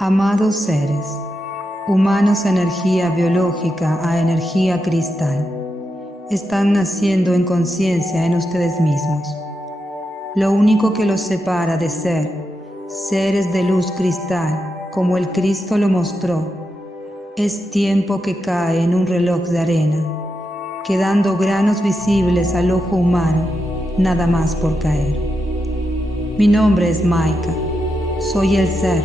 Amados seres, humanos energía biológica a energía cristal, están naciendo en conciencia en ustedes mismos. Lo único que los separa de ser seres de luz cristal, como el Cristo lo mostró, es tiempo que cae en un reloj de arena, quedando granos visibles al ojo humano, nada más por caer. Mi nombre es Maika, soy el ser,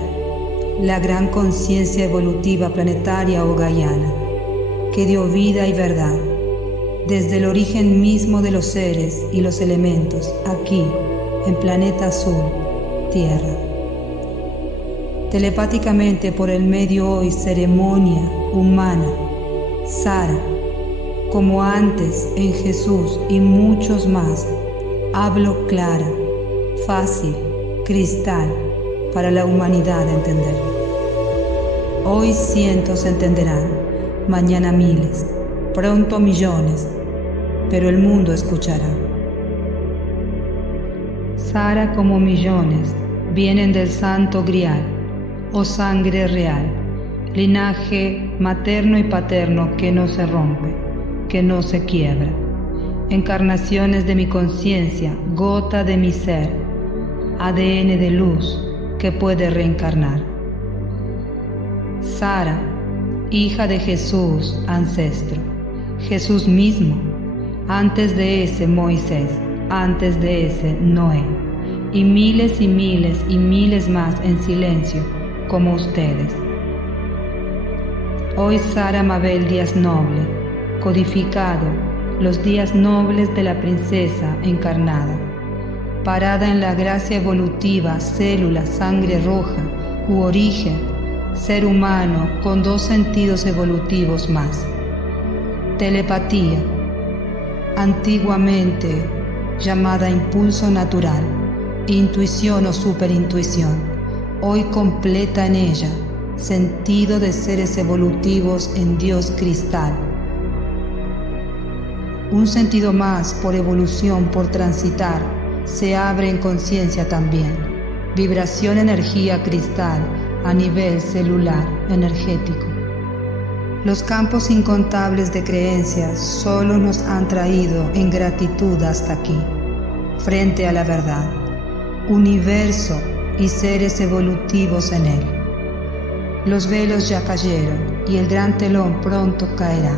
la gran conciencia evolutiva planetaria o gaiana, que dio vida y verdad, desde el origen mismo de los seres y los elementos, aquí, en Planeta Azul, Tierra. Telepáticamente por el medio hoy ceremonia humana, Sara, como antes en Jesús y muchos más, hablo clara, fácil, cristal, para la humanidad entender. Hoy cientos entenderán, mañana miles, pronto millones, pero el mundo escuchará. Sara como millones vienen del santo grial, o sangre real, linaje materno y paterno que no se rompe, que no se quiebra. Encarnaciones de mi conciencia, gota de mi ser, ADN de luz que puede reencarnar. Sara, hija de Jesús, ancestro, Jesús mismo, antes de ese Moisés, antes de ese Noé, y miles más en silencio, como ustedes. Hoy Sara Mabel Díaz Noble, codificado los días nobles de la princesa encarnada, parada en la gracia evolutiva, célula, sangre roja u origen, ser humano con dos sentidos evolutivos más. Telepatía, antiguamente llamada impulso natural, intuición o superintuición, hoy completa en ella, sentido de seres evolutivos en Dios cristal. Un sentido más por evolución, por transitar, se abre en conciencia también. Vibración energía cristal a nivel celular energético. Los campos incontables de creencias solo nos han traído en gratitud hasta aquí, frente a la verdad, universo y seres evolutivos en él. Los velos ya cayeron y el gran telón pronto caerá.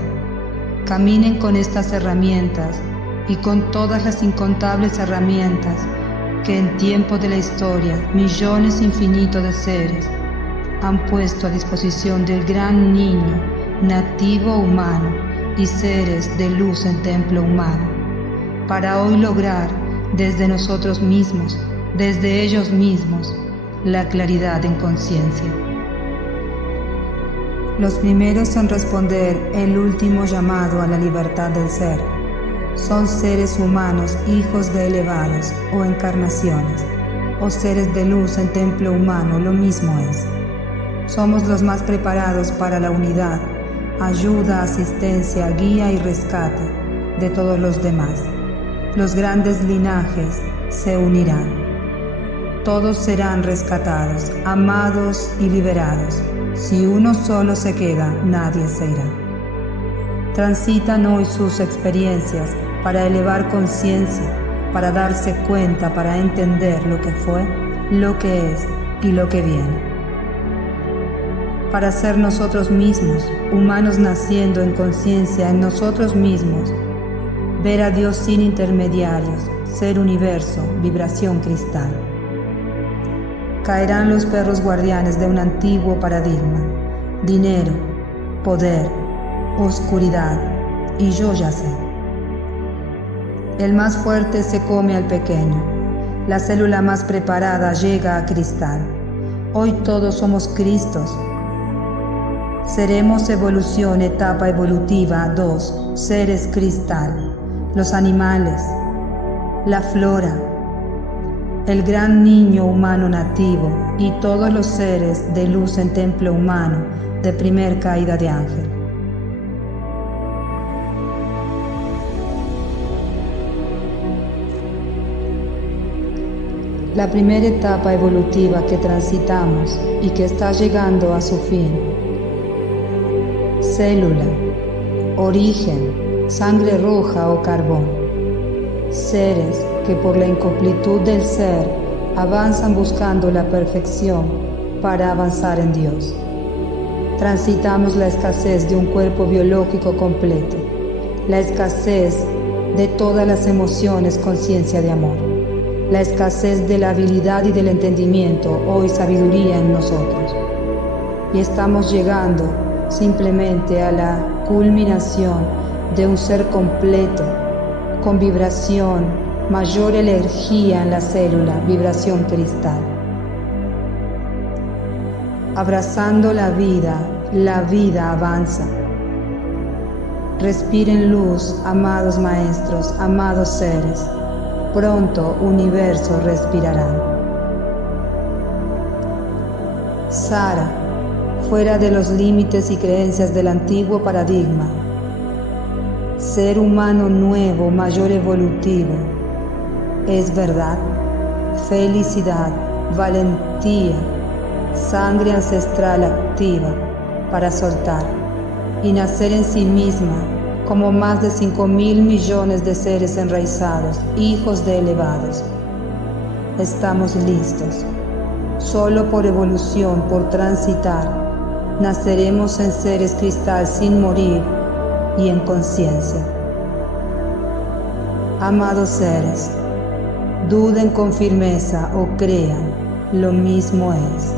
Caminen con estas herramientas y con todas las incontables herramientas que en tiempo de la historia millones infinitos de seres han puesto a disposición del gran niño nativo humano y seres de luz en templo humano, para hoy lograr desde nosotros mismos, desde ellos mismos, la claridad en conciencia. Los primeros en responder el último llamado a la libertad del ser son seres humanos, hijos de elevados o encarnaciones, o seres de luz en templo humano, lo mismo es. Somos los más preparados para la unidad, ayuda, asistencia, guía y rescate de todos los demás. Los grandes linajes se unirán. Todos serán rescatados, amados y liberados. Si uno solo se queda, nadie se irá. Transitan hoy sus experiencias para elevar conciencia, para darse cuenta, para entender lo que fue, lo que es y lo que viene. Para ser nosotros mismos, humanos naciendo en conciencia en nosotros mismos, ver a Dios sin intermediarios, ser universo, vibración cristal. Caerán los perros guardianes de un antiguo paradigma, dinero, poder, oscuridad, y yo ya sé. El más fuerte se come al pequeño, la célula más preparada llega a cristal. Hoy todos somos Cristos. Seremos evolución, etapa evolutiva 2, seres cristal, los animales, la flora, el gran niño humano nativo y todos los seres de luz en templo humano de primer caída de ángel. La primera etapa evolutiva que transitamos y que está llegando a su fin. Célula, origen, sangre roja o carbón. Seres que por la incompletud del ser avanzan buscando la perfección para avanzar en Dios. Transitamos la escasez de un cuerpo biológico completo, la escasez de todas las emociones, conciencia de amor, la escasez de la habilidad y del entendimiento, hoy sabiduría en nosotros. Y estamos llegando simplemente a la culminación de un ser completo, con vibración, mayor energía en la célula, vibración cristal. Abrazando la vida avanza. Respiren luz, amados maestros, amados seres. Pronto universo respirarán. Sara, fuera de los límites y creencias del antiguo paradigma. Ser humano nuevo, mayor evolutivo. Es verdad, felicidad, valentía, sangre ancestral activa para soltar y nacer en sí misma como más de 5.000 millones de seres enraizados, hijos de elevados. Estamos listos. Solo por evolución, por transitar, naceremos en seres cristal sin morir y en conciencia. Amados seres, duden con firmeza o crean, lo mismo es.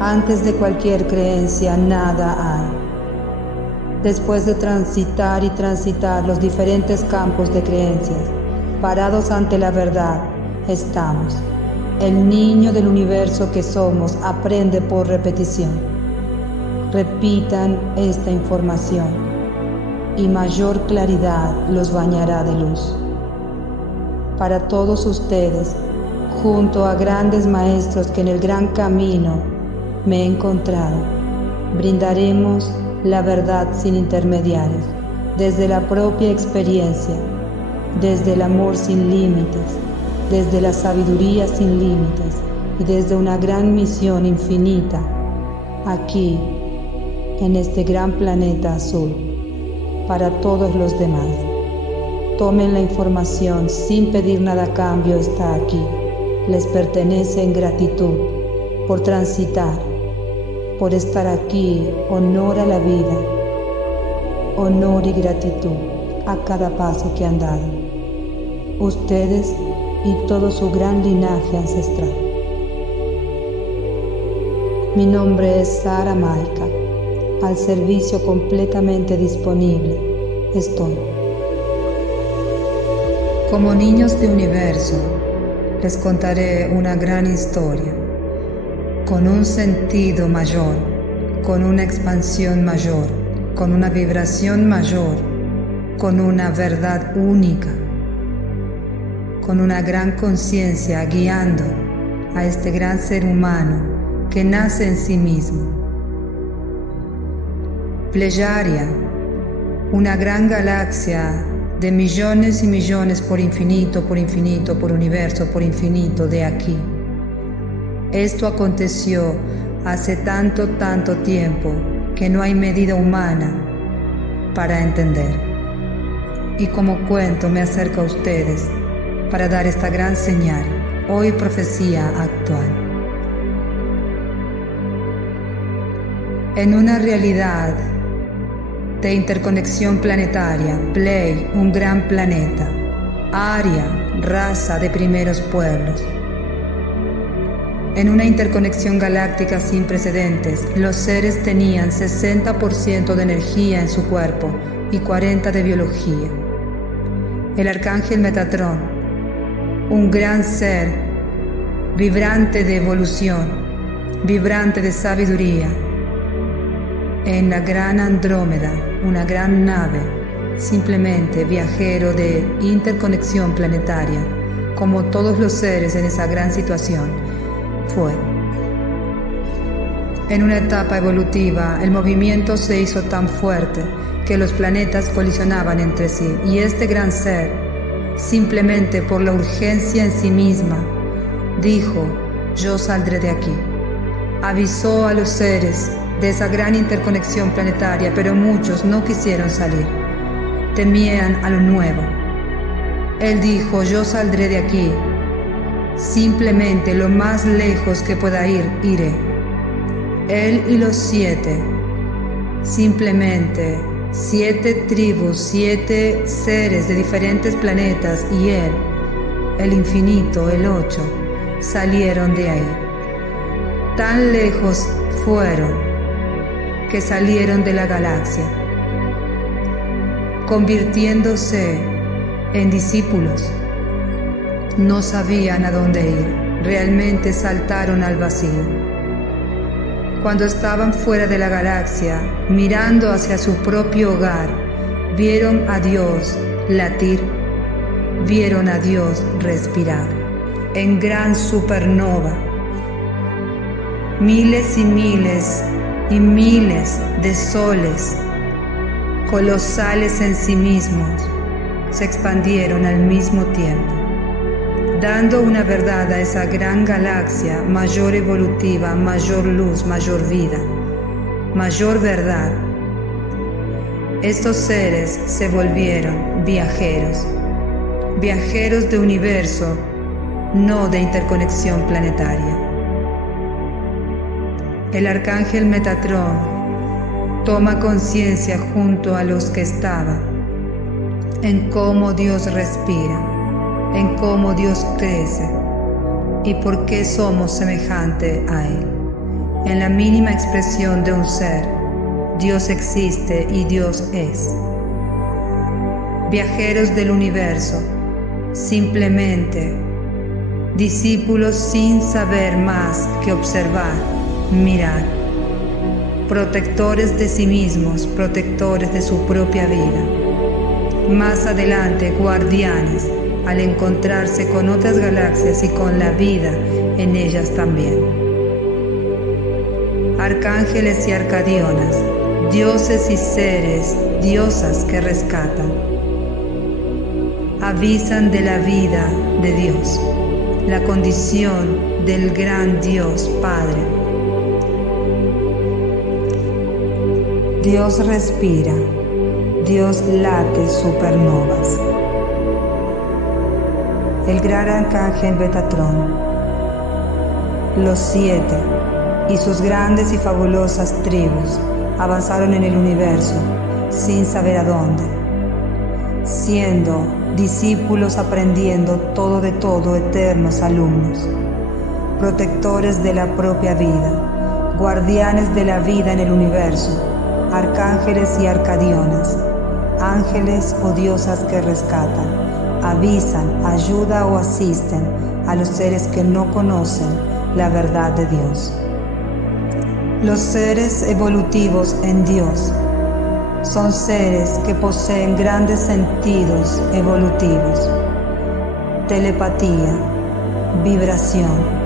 Antes de cualquier creencia, nada hay. Después de transitar y transitar los diferentes campos de creencias, parados ante la verdad, estamos. El niño del universo que somos aprende por repetición. Repitan esta información y mayor claridad los bañará de luz. Para todos ustedes, junto a grandes maestros que en el gran camino me he encontrado, brindaremos la verdad sin intermediarios, desde la propia experiencia, desde el amor sin límites, desde la sabiduría sin límites y desde una gran misión infinita, aquí, en este gran planeta azul, para todos los demás. Tomen la información sin pedir nada a cambio, está aquí, les pertenece en gratitud por transitar, por estar aquí, honor a la vida, honor y gratitud a cada paso que han dado, ustedes y todo su gran linaje ancestral. Mi nombre es Sara Maika, al servicio completamente disponible estoy. Como niños de universo, les contaré una gran historia, con un sentido mayor, con una expansión mayor, con una vibración mayor, con una verdad única, con una gran conciencia guiando a este gran ser humano que nace en sí mismo. Plejaria, una gran galaxia de millones y millones por infinito, por universo, por infinito de aquí. Esto aconteció hace tanto tiempo que no hay medida humana para entender. Y como cuento me acerco a ustedes para dar esta gran señal, hoy profecía actual. En una realidad de interconexión planetaria, Pley, un gran planeta, Aria, raza de primeros pueblos. En una interconexión galáctica sin precedentes, los seres tenían 60% de energía en su cuerpo y 40% de biología. El arcángel Metatrón, un gran ser, vibrante de evolución, vibrante de sabiduría, en la gran Andrómeda, una gran nave, simplemente viajero de interconexión planetaria, como todos los seres en esa gran situación, fue. En una etapa evolutiva, el movimiento se hizo tan fuerte que los planetas colisionaban entre sí, y este gran ser simplemente por la urgencia en sí misma, dijo: yo saldré de aquí. Avisó a los seres de esa gran interconexión planetaria, pero muchos no quisieron salir. Temían a lo nuevo. Él dijo: yo saldré de aquí. Simplemente lo más lejos que pueda ir, iré. Él y los 7, simplemente 7 tribus, 7 seres de diferentes planetas y él, el infinito, el 8, salieron de ahí. Tan lejos fueron que salieron de la galaxia, convirtiéndose en discípulos. No sabían a dónde ir, realmente saltaron al vacío. Cuando estaban fuera de la galaxia, mirando hacia su propio hogar, vieron a Dios latir, vieron a Dios respirar, en gran supernova. Miles y miles y miles de soles, colosales en sí mismos, se expandieron al mismo tiempo, dando una verdad a esa gran galaxia, mayor evolutiva, mayor luz, mayor vida, mayor verdad. Estos seres se volvieron viajeros, viajeros de universo, no de interconexión planetaria. El arcángel Metatrón toma conciencia junto a los que estaban en cómo Dios respira, en cómo Dios crece y por qué somos semejante a Él. En la mínima expresión de un ser, Dios existe y Dios es. Viajeros del universo, simplemente discípulos sin saber más que observar, mirar. Protectores de sí mismos, protectores de su propia vida. Más adelante, guardianes, al encontrarse con otras galaxias y con la vida en ellas también. Arcángeles y arcadionas, dioses y seres, diosas que rescatan. Avisan de la vida de Dios, la condición del gran Dios Padre. Dios respira, Dios late supernovas. El gran arcángel Metatrón, los 7 y sus grandes y fabulosas tribus avanzaron en el universo sin saber a dónde, siendo discípulos aprendiendo todo de todo, eternos alumnos, protectores de la propia vida, guardianes de la vida en el universo, arcángeles y arcadionas, ángeles o diosas que rescatan, avisan, ayudan o asisten a los seres que no conocen la verdad de Dios. Los seres evolutivos en Dios son seres que poseen grandes sentidos evolutivos, telepatía, vibración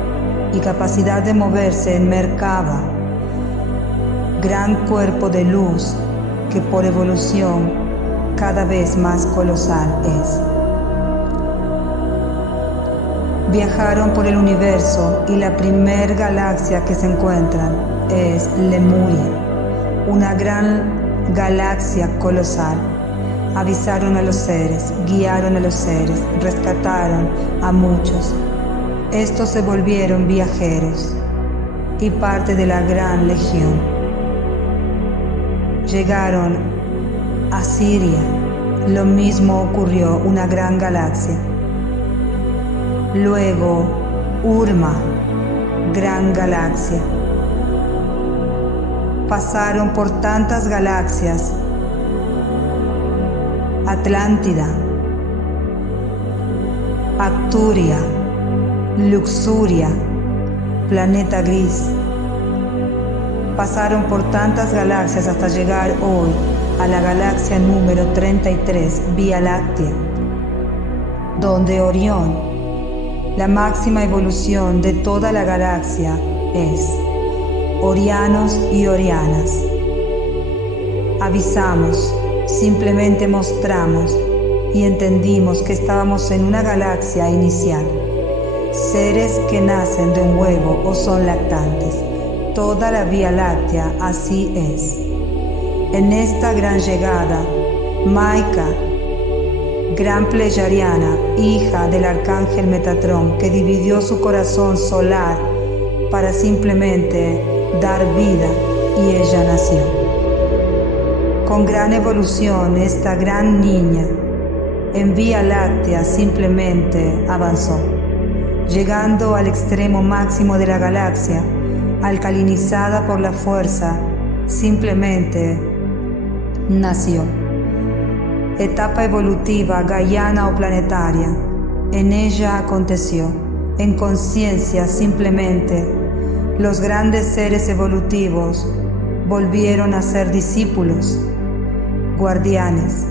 y capacidad de moverse en Merkaba, gran cuerpo de luz que por evolución cada vez más colosal es. Viajaron por el universo y la primer galaxia que se encuentran es Lemuria, una gran galaxia colosal. Avisaron a los seres, guiaron a los seres, rescataron a muchos. Estos se volvieron viajeros y parte de la gran legión. Llegaron a Siria, lo mismo ocurrió, una gran galaxia. Luego, Urma, gran galaxia. Pasaron por tantas galaxias. Atlántida, Arcturia, Luxuria, Planeta Gris. Pasaron por tantas galaxias hasta llegar hoy a la galaxia número 33, Vía Láctea, donde Orión, la máxima evolución de toda la galaxia, es Orianos y Orianas. Avisamos, simplemente mostramos y entendimos que estábamos en una galaxia inicial. Seres que nacen de un huevo o son lactantes. Toda la Vía Láctea así es. En esta gran llegada, Maika, gran pleyadiana, hija del arcángel Metatrón, que dividió su corazón solar para simplemente dar vida, y ella nació. Con gran evolución, esta gran niña en Vía Láctea simplemente avanzó, llegando al extremo máximo de la galaxia, alcalinizada por la fuerza, simplemente nació. Etapa evolutiva gaiana o planetaria, en ella aconteció, en conciencia simplemente, los grandes seres evolutivos volvieron a ser discípulos, guardianes,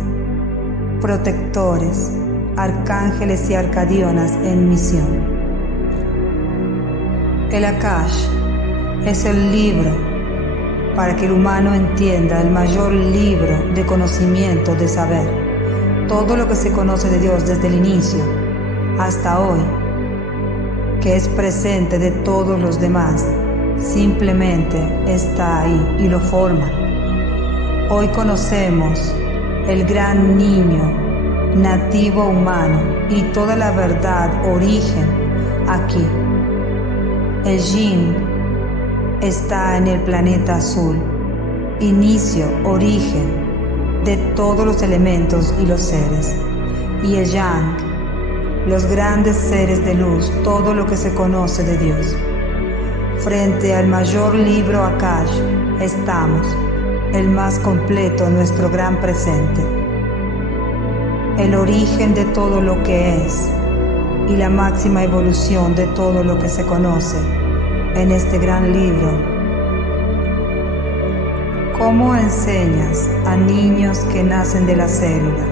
protectores, arcángeles y arcadionas en misión. El Akash es el libro para que el humano entienda, el mayor libro de conocimiento, de saber. Todo lo que se conoce de Dios desde el inicio hasta hoy, que es presente de todos los demás, simplemente está ahí y lo forma. Hoy conocemos el gran niño nativo humano y toda la verdad, origen, aquí. El Yin está en el planeta azul, inicio, origen de todos los elementos y los seres. Y el Yang, los grandes seres de luz, todo lo que se conoce de Dios. Frente al mayor libro Akash estamos, el más completo, nuestro gran presente. El origen de todo lo que es y la máxima evolución de todo lo que se conoce en este gran libro. ¿Cómo enseñas a niños que nacen de la célula,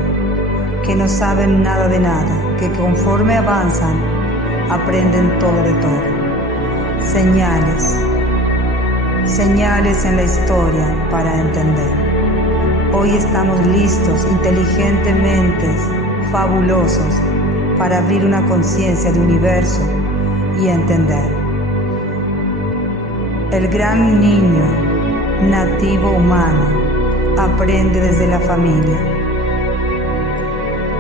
que no saben nada de nada, que conforme avanzan, aprenden todo de todo? Señales en la historia para entender. Hoy estamos listos, inteligentemente, fabulosos, para abrir una conciencia de universo y entender. El gran niño nativo humano aprende desde la familia.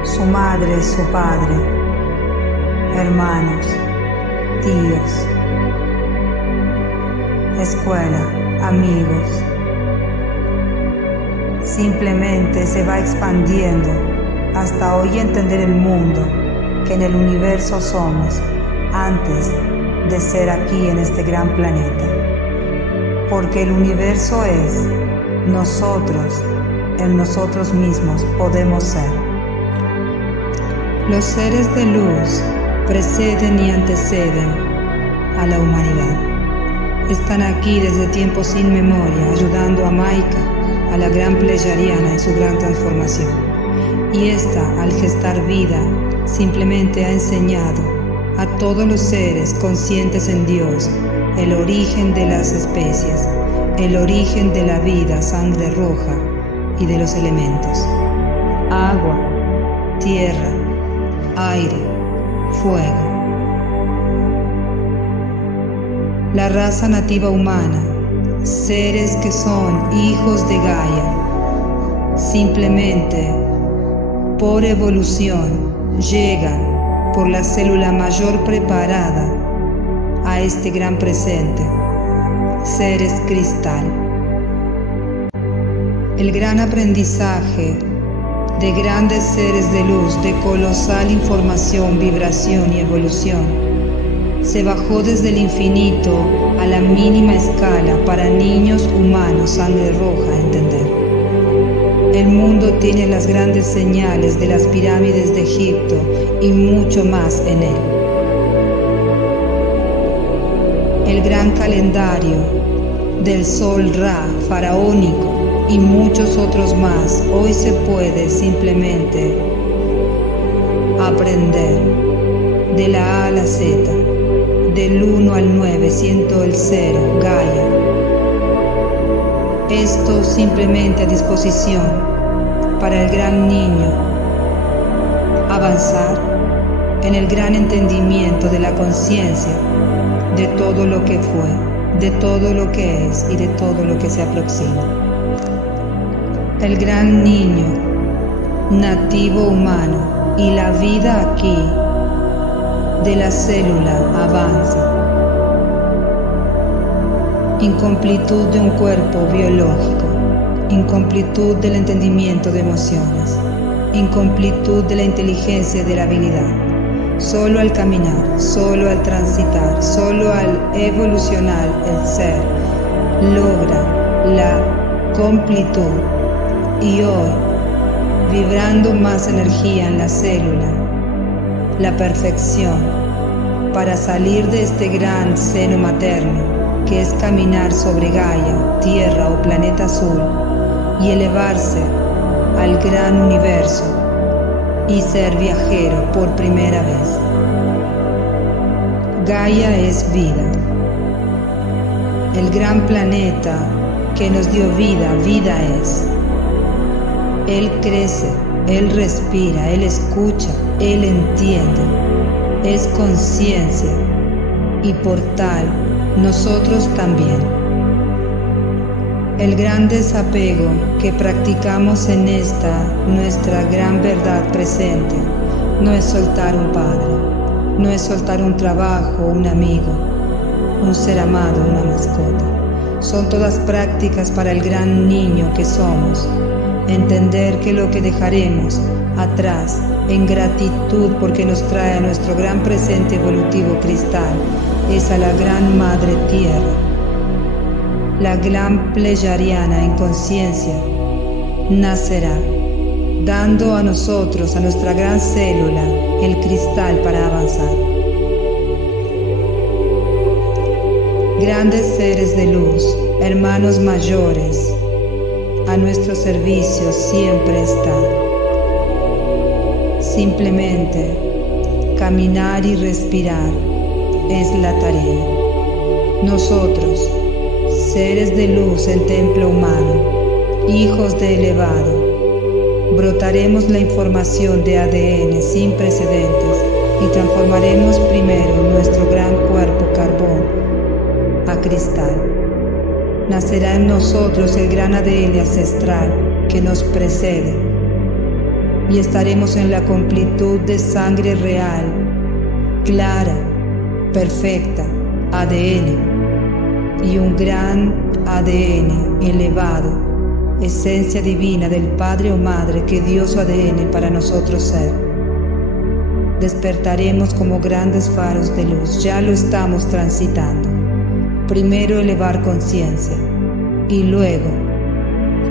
Su madre, su padre, hermanos, tíos, escuela, amigos. Simplemente se va expandiendo hasta hoy entender el mundo que en el universo somos antes de ser aquí en este gran planeta. Porque el universo es nosotros, en nosotros mismos podemos ser. Los seres de luz preceden y anteceden a la humanidad. Están aquí desde tiempos sin memoria, ayudando a Maika, a la gran pleyadiana en su gran transformación. Y esta, al gestar vida, simplemente ha enseñado a todos los seres conscientes en Dios el origen de las especies, el origen de la vida, sangre roja y de los elementos: agua, tierra, aire, fuego. La raza nativa humana, seres que son hijos de Gaia, simplemente por evolución llegan por la célula mayor preparada a este gran presente, seres cristal. El gran aprendizaje de grandes seres de luz, de colosal información, vibración y evolución, se bajó desde el infinito a la mínima escala para niños humanos, sangre roja, entender. El mundo tiene las grandes señales de las pirámides de Egipto y mucho más en él. El gran calendario del sol Ra, faraónico y muchos otros más, hoy se puede simplemente aprender de la A a la Z, del 1 al 9, siento el 0, Gaia. Esto simplemente a disposición para el gran niño avanzar en el gran entendimiento de la conciencia de todo lo que fue, de todo lo que es y de todo lo que se aproxima. El gran niño, nativo humano y la vida aquí de la célula avanza. Incompletud de un cuerpo biológico, incompletud del entendimiento de emociones, incompletud de la inteligencia y de la habilidad. Solo al caminar, solo al transitar, solo al evolucionar el ser logra la completud. Y hoy, vibrando más energía en la célula, la perfección, para salir de este gran seno materno que es caminar sobre Gaia, Tierra o planeta azul y elevarse al gran universo y ser viajero por primera vez. Gaia es vida. El gran planeta que nos dio vida, vida es. Él crece, Él respira, Él escucha, Él entiende. Es conciencia y por tal, nosotros también. El gran desapego que practicamos en esta nuestra gran verdad presente no es soltar un padre, no es soltar un trabajo, un amigo, un ser amado, una mascota. Son todas prácticas para el gran niño que somos. Entender que lo que dejaremos atrás en gratitud porque nos trae a nuestro gran presente evolutivo cristal es a la gran Madre Tierra. La gran pleyadiana en conciencia nacerá, dando a nosotros, a nuestra gran célula, el cristal para avanzar. Grandes seres de luz, hermanos mayores, a nuestro servicio siempre está. Simplemente caminar y respirar es la tarea. Nosotros, seres de luz en templo humano, hijos de elevado, brotaremos la información de ADN sin precedentes y transformaremos primero nuestro gran cuerpo carbón a cristal. Nacerá en nosotros el gran ADN ancestral que nos precede y estaremos en la completud de sangre real, clara, perfecta, ADN y un gran ADN elevado, esencia divina del Padre o Madre que dio su ADN para nosotros ser. Despertaremos como grandes faros de luz, ya lo estamos transitando. Primero elevar conciencia y luego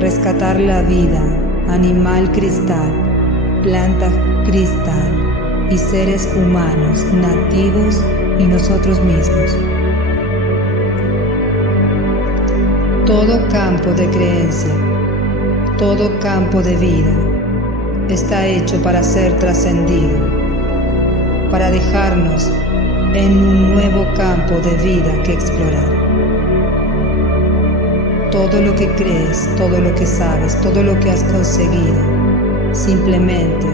rescatar la vida, animal cristal, planta cristal y seres humanos, nativos y nosotros mismos. Todo campo de creencia, todo campo de vida está hecho para ser trascendido, para dejarnos en un nuevo campo de vida que explorar. Todo lo que crees, todo lo que sabes, todo lo que has conseguido, simplemente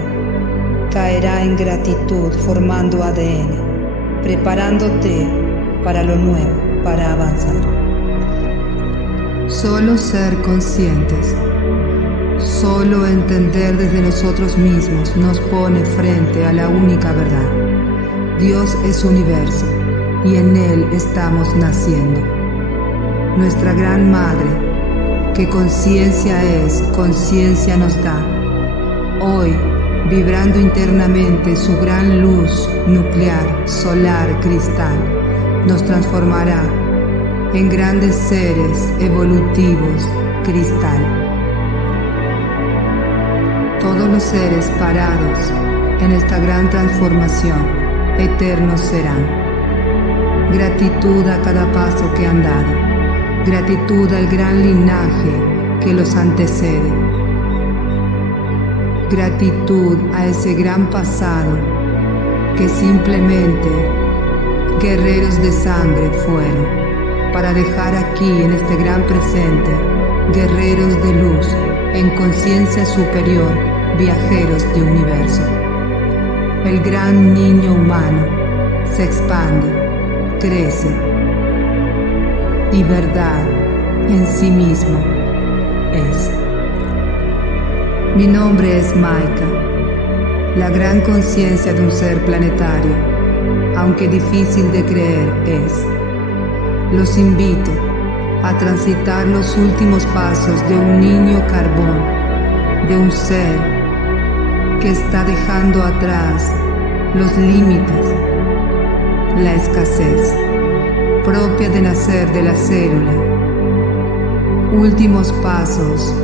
caerá en gratitud formando ADN, preparándote para lo nuevo, para avanzar. Solo ser conscientes, solo entender desde nosotros mismos nos pone frente a la única verdad. Dios es universo y en Él estamos naciendo. Nuestra gran Madre, que conciencia es, conciencia nos da. Hoy, vibrando internamente su gran luz nuclear, solar, cristal, nos transformará en grandes seres evolutivos, cristal. Todos los seres parados en esta gran transformación, eternos serán. Gratitud a cada paso que han dado, gratitud al gran linaje que los antecede, gratitud a ese gran pasado que simplemente guerreros de sangre fueron, para dejar aquí en este gran presente guerreros de luz en conciencia superior, viajeros de universo. El gran niño humano se expande, crece, y verdad en sí mismo es. Mi nombre es Maika, la gran conciencia de un ser planetario, aunque difícil de creer es. Los invito a transitar los últimos pasos de un niño carbón, de un ser que está dejando atrás los límites, la escasez propia de nacer de la célula. Últimos pasos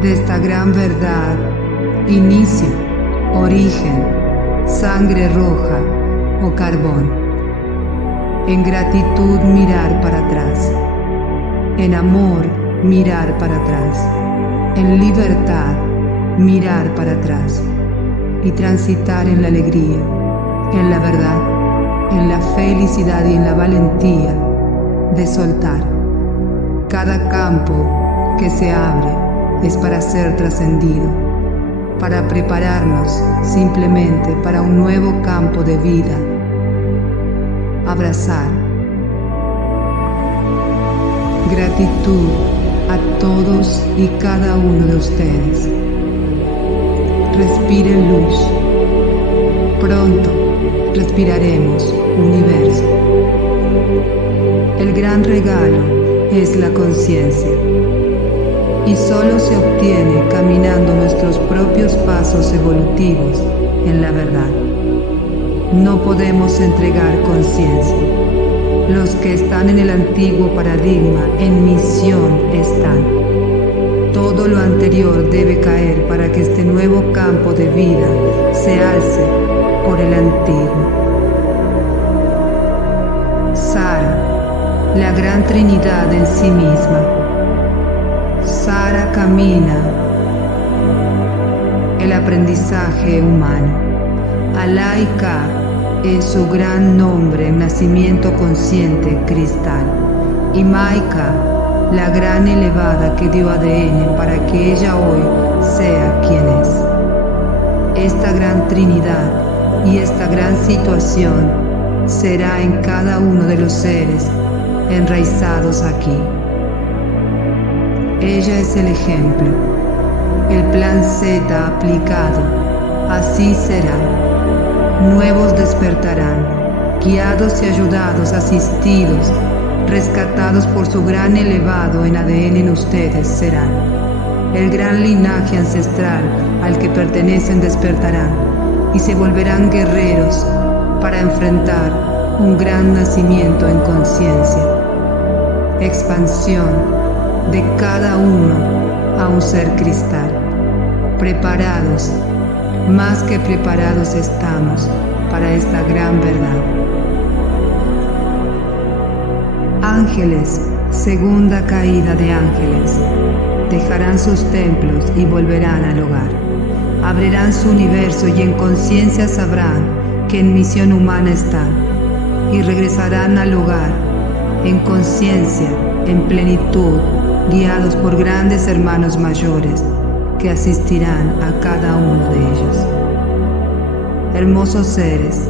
de esta gran verdad, inicio, origen, sangre roja o carbón. En gratitud mirar para atrás, en amor mirar para atrás, en libertad mirar para atrás y transitar en la alegría, en la verdad, en la felicidad y en la valentía de soltar. Cada campo que se abre es para ser trascendido, para prepararnos simplemente para un nuevo campo de vida. Abrazar. Gratitud a todos y cada uno de ustedes. Respiren luz. Pronto respiraremos universo. El gran regalo es la conciencia y solo se obtiene caminando nuestros propios pasos evolutivos en la verdad. No podemos entregar conciencia. Los que están en el antiguo paradigma en misión están. Todo lo anterior debe caer para que este nuevo campo de vida se alce por el antiguo. Sara, la gran Trinidad en sí misma. Sara camina el aprendizaje humano. Alaika es su gran nombre en nacimiento consciente cristal. Y Maika, la gran elevada que dio ADN para que ella hoy sea quien es. Esta gran Trinidad y esta gran situación será en cada uno de los seres enraizados aquí. Ella es el ejemplo, el plan Z aplicado, así será. Nuevos despertarán, guiados y ayudados, asistidos, rescatados por su gran elevado en ADN en ustedes serán. El gran linaje ancestral al que pertenecen despertarán y se volverán guerreros para enfrentar un gran nacimiento en conciencia. Expansión de cada uno a un ser cristal. Preparados, más que preparados estamos para esta gran verdad. Ángeles, segunda caída de ángeles, dejarán sus templos y volverán al hogar. Abrirán su universo y en conciencia sabrán que en misión humana están y regresarán al hogar en conciencia, en plenitud, guiados por grandes hermanos mayores que asistirán a cada uno de ellos. Hermosos seres,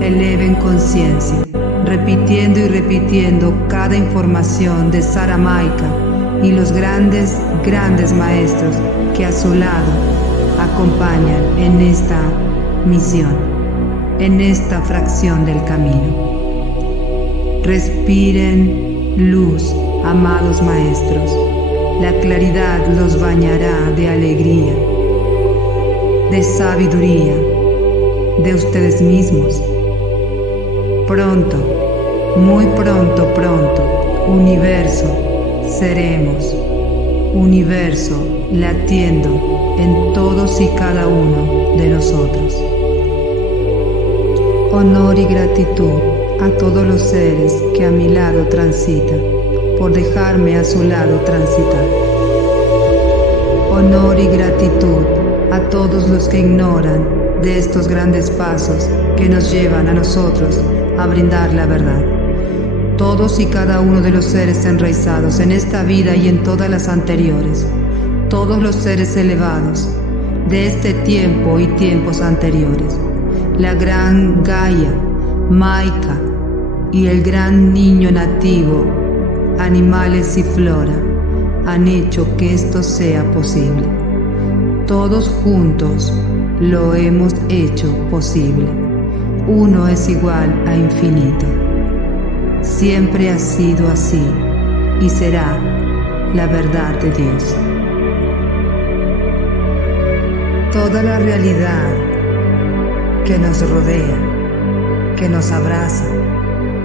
eleven conciencia, repitiendo y repitiendo cada información de Sara Maika y los grandes maestros que a su lado acompañan en esta misión, en esta fracción del camino. Respiren luz, amados maestros. La claridad los bañará de alegría, de sabiduría, de ustedes mismos. Pronto, muy pronto, universo, seremos. Universo latiendo en todos y cada uno de nosotros. Honor y gratitud a todos los seres que a mi lado transitan, por dejarme a su lado transitar. Honor y gratitud a todos los que ignoran de estos grandes pasos que nos llevan a nosotros a brindar la verdad. Todos y cada uno de los seres enraizados en esta vida y en todas las anteriores, todos los seres elevados, de este tiempo y tiempos anteriores. La gran Gaia, Maika y el gran niño nativo, animales y flora, han hecho que esto sea posible. Todos juntos lo hemos hecho posible. Uno es igual a infinito. Siempre ha sido así y será la verdad de Dios. Toda la realidad que nos rodea, que nos abraza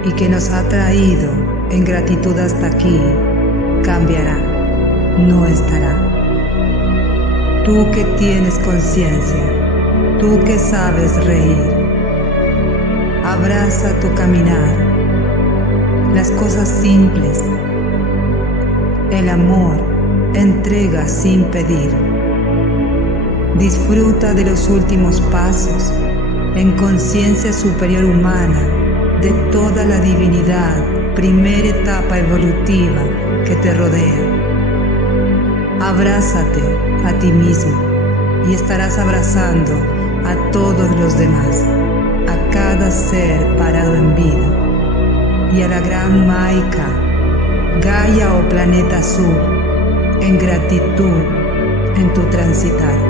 y que nos ha traído en gratitud hasta aquí, cambiará, no estará. Tú que tienes conciencia, tú que sabes reír, abraza tu caminar, las cosas simples, el amor, entrega sin pedir. Disfruta de los últimos pasos en conciencia superior humana de toda la divinidad, primera etapa evolutiva que te rodea. Abrázate a ti mismo y estarás abrazando a todos los demás, a cada ser parado en vida y a la gran Maika, Gaia o planeta azul, en gratitud en tu transitar.